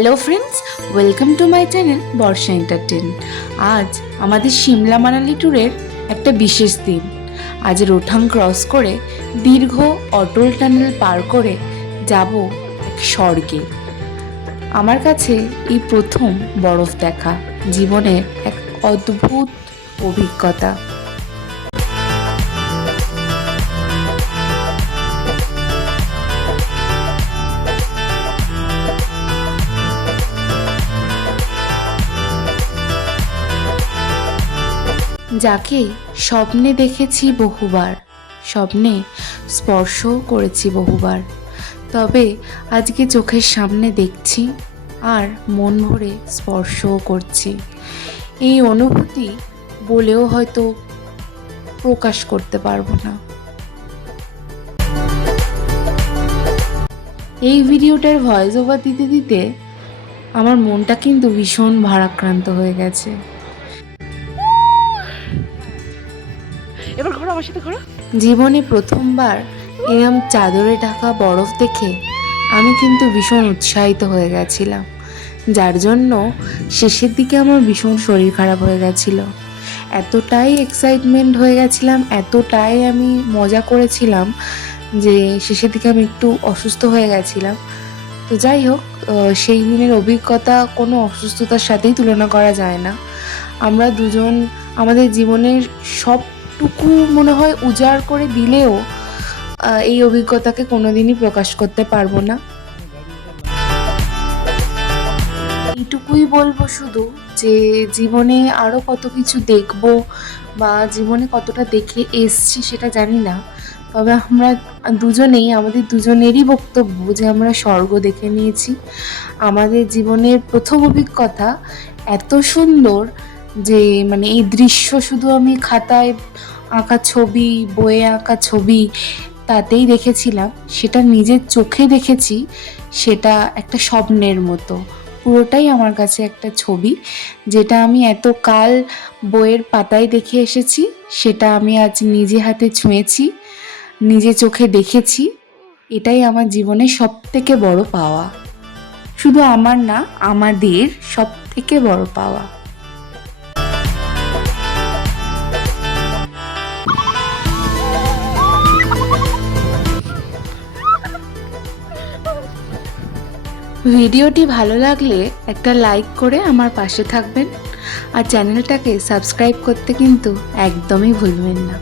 Hello friends, welcome to my channel Barsha entertain. আজ আমাদের সিমলা মানালি ট্যুরের একটা বিশেষ দিন। আজ রোথাং ক্রস করে দীর্ঘ অটল টানেল পার করে যাব এক স্বর্গে। আমার কাছে এই প্রথম বরফ দেখা জীবনের এক অদ্ভুত অভিজ্ঞতা। যাকে স্বপ্নে দেখেছি বহুবার, স্বপ্নে স্পর্শও করেছি বহুবার, তবে আজকে চোখের সামনে দেখছি আর মন ভরে স্পর্শও করছি। এই অনুভূতি বলেও হয়তো প্রকাশ করতে পারবো না। এই ভিডিওটার ভয়েস ওভার দিতে দিতে আমার মনটা কিন্তু ভীষণ ভারাক্রান্ত হয়ে গেছে। এবার ঘোরো, আমার সাথে ঘোরো। জীবনে প্রথমবার এরম চাদরে ঢাকা বরফ দেখে আমি কিন্তু ভীষণ উৎসাহিত হয়ে গেছিলাম, যার জন্য শেষের দিকে আমার ভীষণ শরীর খারাপ হয়ে গেছিল। এতটাই এক্সাইটমেন্ট হয়ে গেছিলাম, এতটাই আমি মজা করেছিলাম যে শেষের দিকে আমি একটু অসুস্থ হয়ে গেছিলাম। তো যাই হোক, সেই দিনের অভিজ্ঞতা কোনো অসুস্থতার সাথেই তুলনা করা যায় না। আমরা দুজন আমাদের জীবনের সবটুকু মনে হয় উজাড় করে দিলেও এই অভিজ্ঞতাকে কোনোদিনই প্রকাশ করতে পারবো না। এইটুকুই বলবো শুধু যে জীবনে আরও কত কিছু দেখবো বা জীবনে কতটা দেখে এসছি সেটা জানি না, তবে আমরা দুজনেই, আমাদের দুজনেরই বক্তব্য যে আমরা স্বর্গ দেখে নিয়েছি। আমাদের জীবনের প্রথম অভিজ্ঞতা এত সুন্দর যে মানে এই দৃশ্য শুধু আমি খাতায় আঁকা ছবি, বইয়ে আঁকা ছবি তাতেই দেখেছিলাম, সেটা নিজের চোখে দেখেছি, সেটা একটা স্বপ্নের মতো। পুরোটাই আমার কাছে একটা ছবি, যেটা আমি এতকাল বইয়ের পাতায় দেখে এসেছি, সেটা আমি আজ নিজে হাতে ছুঁয়েছি, নিজে চোখে দেখেছি। এটাই আমার জীবনের সব থেকে বড় পাওয়া। শুধু আমার না, আমাদের সব থেকে বড় পাওয়া। ভিডিওটি ভালো লাগলে একটা লাইক করে আমার পাশে থাকবেন, আর চ্যানেলটাকে সাবস্ক্রাইব করতে কিন্তু একদমই ভুলবেন না।